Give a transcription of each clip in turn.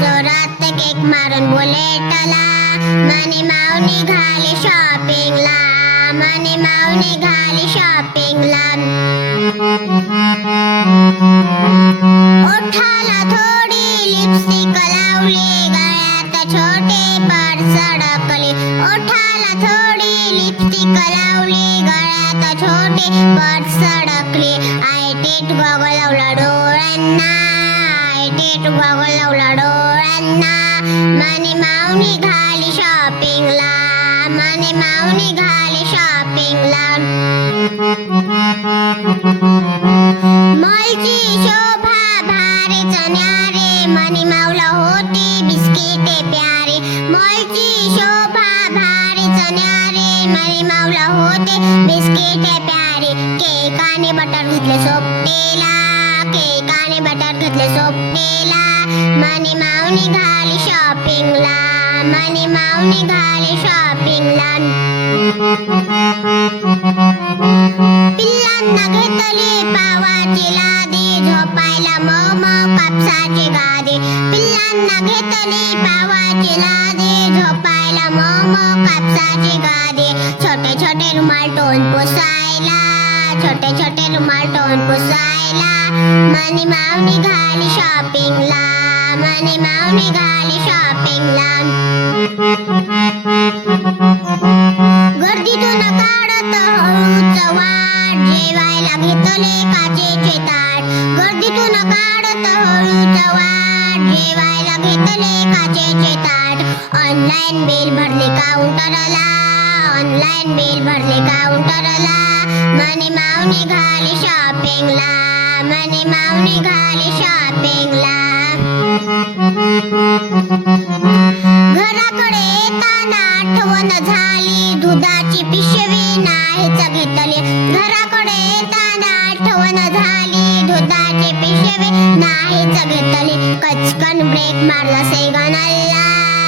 जोरात केक मारून बुलेटला. मनी माव निघाली शॉपिंगला मनी माव निघाली शॉपिंगला ओठाला थोडी लिपस्टिक लावली गळ्यात छोटे पर्स अडकले ओठाला थोडी लिपस्टिक लावली गळ्यात छोटे पर्स अडकले आय टीट गॉगल लावला डोळ्यांना. आय टेट लावला डोळ्यांना. मनी माव घाली शॉपिंगला मनी माव घाली शॉपिंगला मॉलची शोभा भारीच न्यारे मनी मावला होती बिस्किटे प्यारे. मॉलची शोभा भारीच न्यारे मनी मावला होते बिस्किटे प्यारे. केक आणि बटर घेतले सोपटेला. केकाने बटर घेतले सोपटेला मनी माव घाली शॉपिंगला मनी माव घाली शॉपिंगला पिल्लांना घेतली पावाची लादी झोपायला मम कापसाची गादी. पिल्लांना घेतली पावाची लादी छोटे रुमाल टोन पुसायला. मनी माव निघाली शॉपिंगला मनी माव निघाली शॉपिंगला गर्दीतून काढत हळूच वाट. जेवायला घेतले काचेचे ताट गर्दीतून काढत हळूच वाट. जेवायला घेतले काचेचे ताट ऑनलाईन बिल भरले काउंटरला ऑनलाईन बिल भरले काउंटरला मने माव घाली शॉपिंगला मने माव घाली शॉपिंगला घराकडे येताना आठवण झाली. दुधाची पिशवी नाही घेतली घराकडे येताना आठवण झाली. दुधाची पिशवी नाही घेतली कचकन ब्रेक मारला सेगनल्ला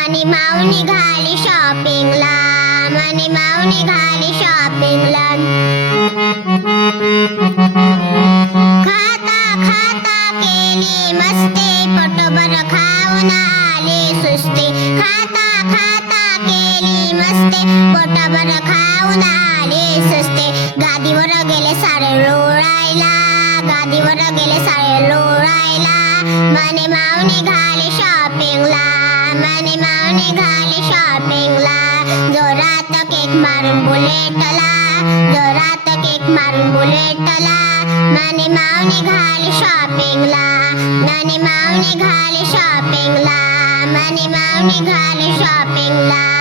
मनी माऊ निघाली शॉपिंगला मनी माऊ निघाली शॉपिंगला. खाता खाता केली मस्ती पोटभर खाऊन आली सुस्ती. खाता खाता केली मस्ती पोटभर खाऊन आली सुस्ती. गादीवर गेले सारे लोळायला गादीवर गेले सारे लोळायला. मनी माऊ निघाली बुलेटला जोरात केक मारून बुलेटला नाने मावने घाल शॉपिंगला नाने मावने घाल शॉपिंगला. मनी मावने घाल शॉपिंगला.